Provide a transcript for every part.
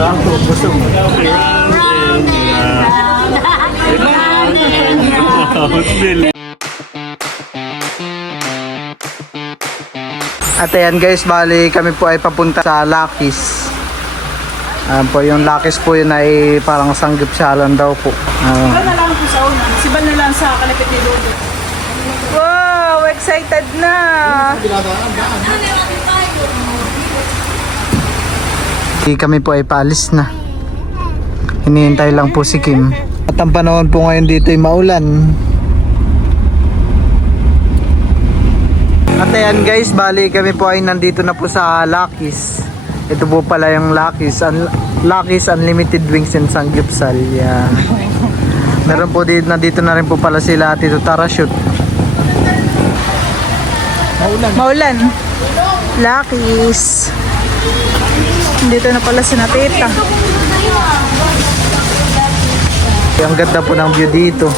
Ako, busog. At ayan guys, bali kami po ay papunta sa Lakis. Ayan po, yung Lakis po yun ay parang sanggip-syalan daw po. Siba na lang po sa una. Siba na lang sa kalapit ni Dodo. Wow! Excited na! Kami po ay paalis na. Hinihintay lang po si Kim. At ang panahon po ngayon dito ay maulan. At ayan guys, bali kami po ay nandito na po sa Lakis. Ito po pala yung Lakis. Lakis Unlimited Wings and Sanggipsal. Yeah. Meron po dito, nandito na rin po pala sila Tito Tarashoot. Maulan. Lakis. Dito na pala si Natita. Ang ganda po ng view dito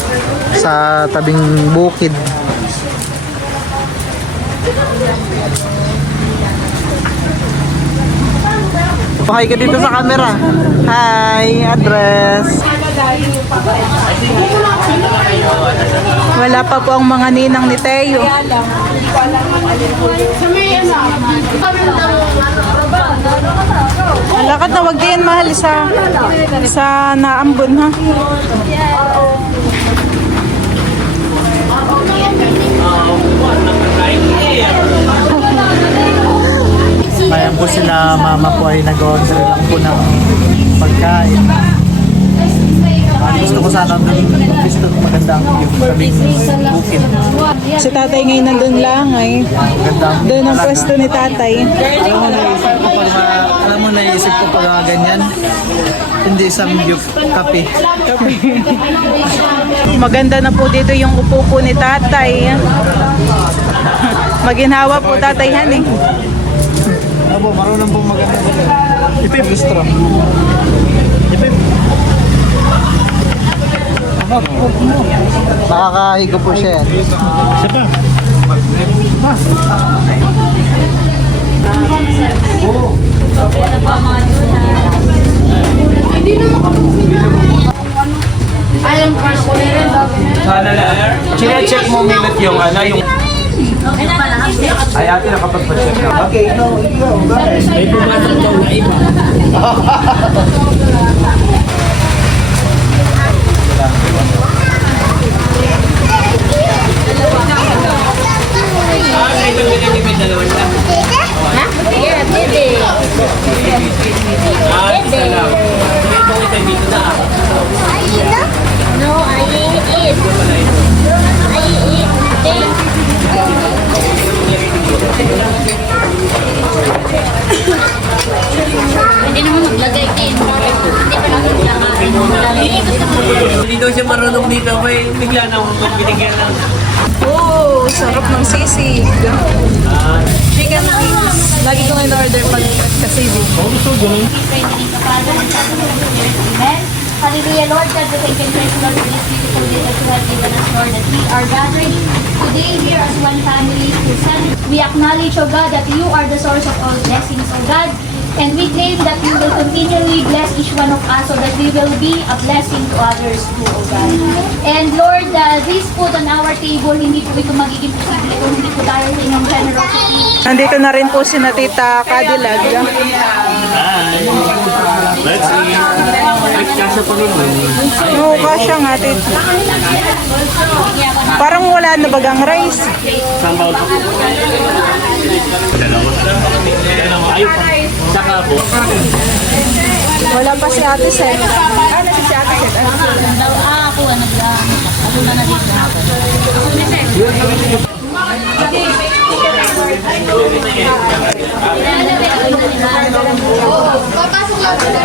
sa tabing bukid. Hi ka dito sa camera. Hi, address. Wala pa po ang mga ninang ni Teo. Lakad na, wag din mahal sa Naambon ha. Ayan po sila, mama po ay nag-order lang po ng pagkain. Gusto ko sana gusto ko maganda ang yung tabing bukid. Si tatay ngayon nandun lang ay. Maganda ang Doon ang pwesto ni tatay. alam mo naisip ko pag ganyan. Hindi samgyup, kape. Maganda na po dito yung upo po ni tatay. Maginhawa po tatay han eh. Abo, marunong po maganda. Ipip. Gusto. Ipip. Nakakahigo po siya yan. Isa pa. Chine-check mo minute yung yung ay ate nakapagpa-check na. Okay, no, may pumasok daw na iba. No, I eat. Hindi naman maglagay din. Hindi pa lang maglagay. Hindi daw siya marunong dito, may bigla na akong binigyan ng Oh, sarap ng sisig. Chicken wings. Lagi ko ngayon order pag kasibig. Amen. Hallelujah, Lord God, we thank you and praise you, Lord, for this beautiful day that you have given us, Lord, that we are gathering today here as one family to celebrate. We acknowledge, O God, that you are the source of all blessings, O God, and we claim that you will continually bless each one of us so that we will be a blessing to others too, O God. And Lord, this food on our table, hindi po ito magiging posible kung hindi po tayo sa inyong generosity. Nandito na rin po si Natita Cadillac. let's see. Kasi pa rin Oo, kasya nga, tita. Parang wala na bagang rice. sambaw po. Dalawa. Ayun pa. Saka po. Wala pa si Ate Seth. Ano si Ate Seth? Ako na dito. Papasok lang sa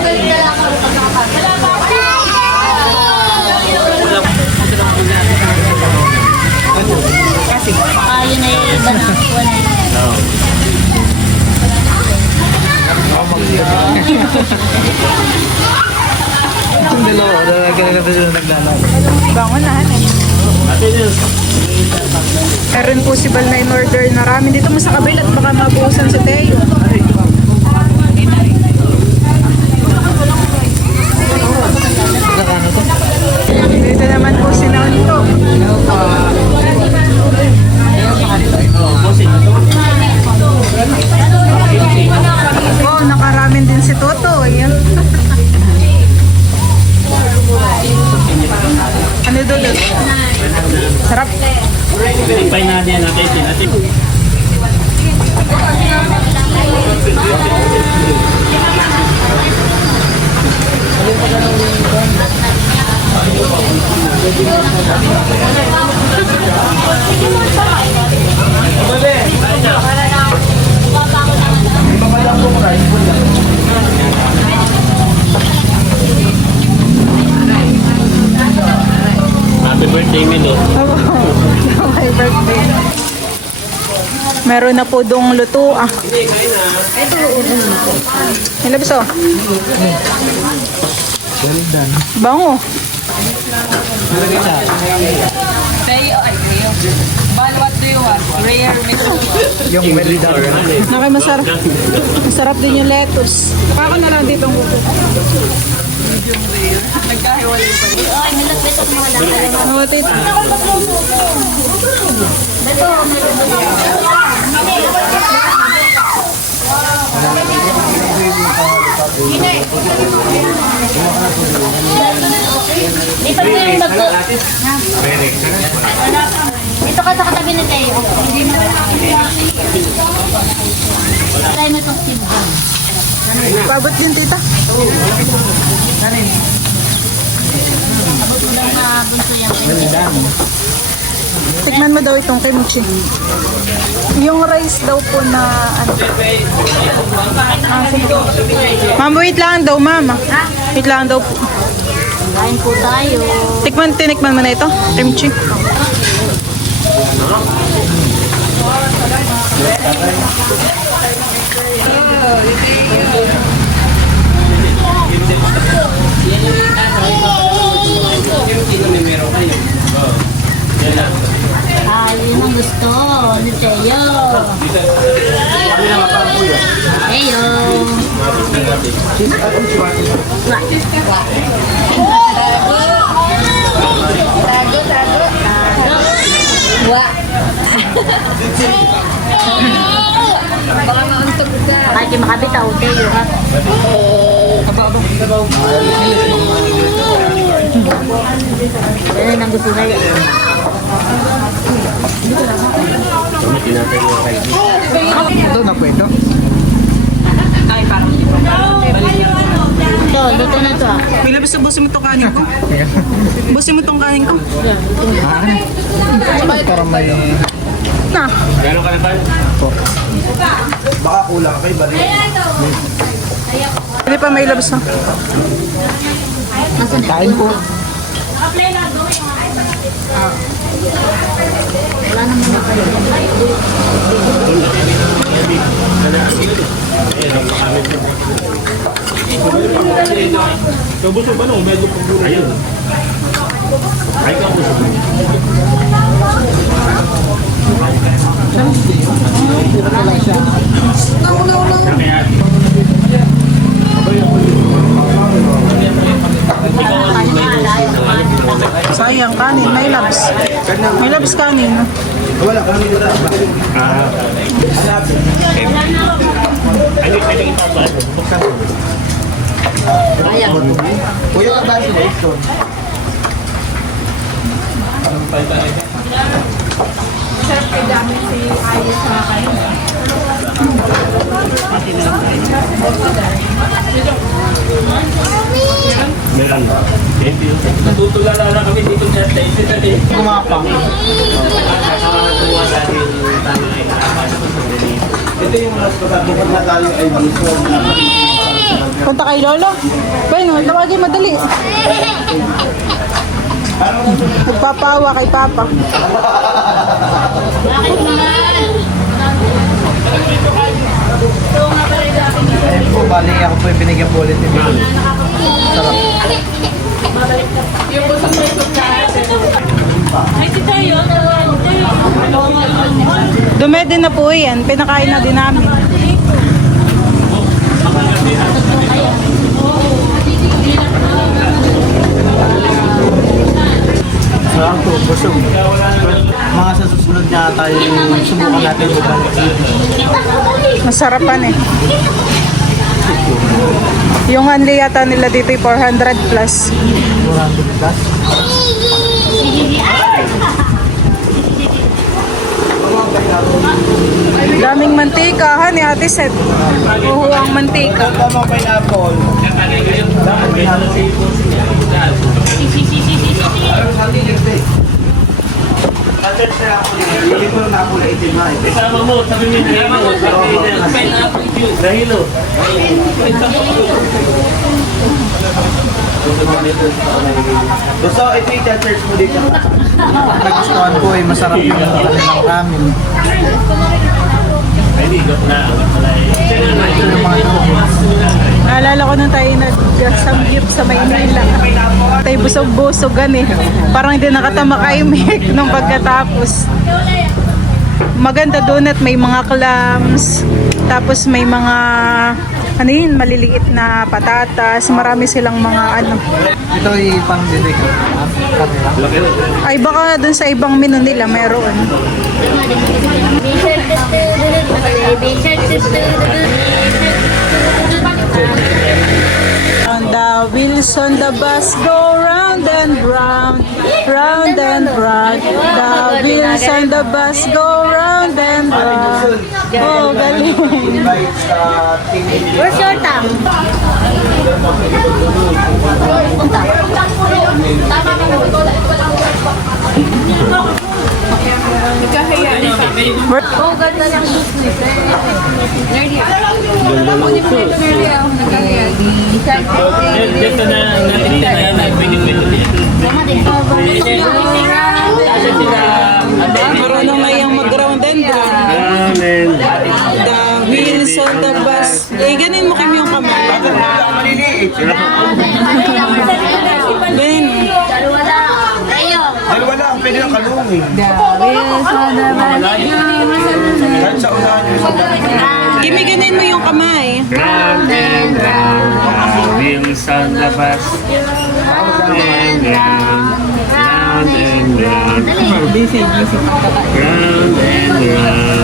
kasi yun ay iba na Ang dalawa, naglalaro. Bangon na, ano? Meron po si Bal na in-order na ramen. Dito mo sa kabilat, baka mabuhusan si Teo. Pinipay natin natin. Happy birthday, Milo. My birthday. Meron na po dong luto ah. Nilabas oh. Bango. What do you want? Rare mix. Yung well done. Nakay masarap. Masarap din yung lettuce. Ako na lang dito ang luto. Nagkahiwalay pa rin. Ay, may nagbeto ng mga lakad. Oh, tita. Beto, dito mo yung bago. Dito ka sa katabi ni Teo. Tayo mo itong Steve Jam. Pabot din tita. Abot mo lang na bunso yan. Tikman mo daw itong kimchi. Yung rice daw po na ano. Ma'am, wait lang daw, mama. Wait lang daw po. Kain po tayo. Tinikman mo na ito, kimchi. Ah, yun ang gusto ni Teo. Teo. Kahit yung makabitaw, Teo ha. Yan ang gusto na yan. Ito na po ito. Ito, luto na to ah. Bilabis na busin mo itong kanin ko. Busin mo itong kanin ko. Para may... Na. Gano'n ka na tayo? Baka kulang kay balik. Hindi pa may labas na. Nasaan na? Kain po. Wala naman na pala. So, gusto ba nung medyo pag-gulay? Ayun. Ay, ka po. Sayang kanin, may labas. May labas kanin. Wala kami wala. Ay, ito pa. Kuya ka ba siya ito? Meron. Thank you. Natutulala na kami dito sa tayo. Kumapang. Nakakatuwa sa ating tanay. Ito yung last ko sabi ko na tayo ay gusto. Punta kay Lolo. Bueno, tawagin madali. Nagpapawa kay Papa. Bakit naman? Ayun po, bali ako po yung binigyan po ulit ni Bill. Sarap. Dumede na po yan. Pinakain na din namin. Sarap po, busog. Mga sa susunod na tayo subukan natin bumalik dito. Masarapan eh. Yung only yata nila dito ay 400 plus. 400 plus. Daming mantika, ni Ate Seth. Huhuang mantika. Tama pineapple. Hindi ko na ako na itin na. Kasama mo, sabi mo yung pineapple juice. Dahilo. Gusto, ito i-search mo dito. Nagustuhan ko eh, masarap yung kanilang ramen. Hindi, na. Yung mga Naalala ko nung tayo nag-samgyup sa Maynila. Tayo busog-busogan eh. Parang hindi nakatama-kaimik nung pagkatapos. Maganda doon at may mga clams. Tapos may mga ano yun, maliliit na patatas. Marami silang mga ano. ito ay pang dinig. Ay baka doon sa ibang menu nila meron. On the wheels on the bus go round and round, round and round. The wheels on the bus go round and round. Oh, galing. Invite sa team. Where's your tongue? Oh, ganda ng shoes ni Sir. Nerdy. Alam mo, dito nerdy ako. Nagkakaya. Dito na natin na pwede-pwede. Marunong na yung mag-round and round. The wheels on the bus. Eh, ganin mo kami yung kamay. Maliliit. Ganin. Dalawa lang, pwede lang kalungin. Kahit sa unahan yung sa Kimi, ganin mo yung kamay. Round and round, wheels on the bus. Round and round, round and round. Busy Round and round.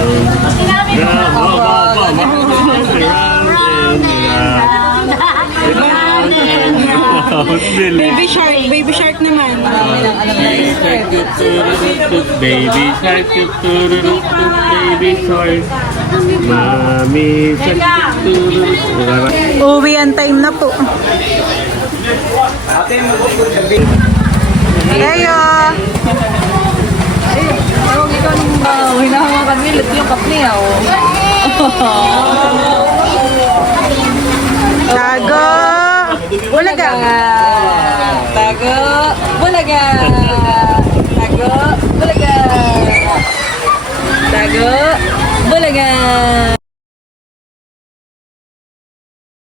Baby shark naman. Baby shark, baby shark, mommy shark, Uwian time na po. Ate, mag-gabi. Heyo! Tawag ikaw nung hinahawakan mo yung cup niya, oh.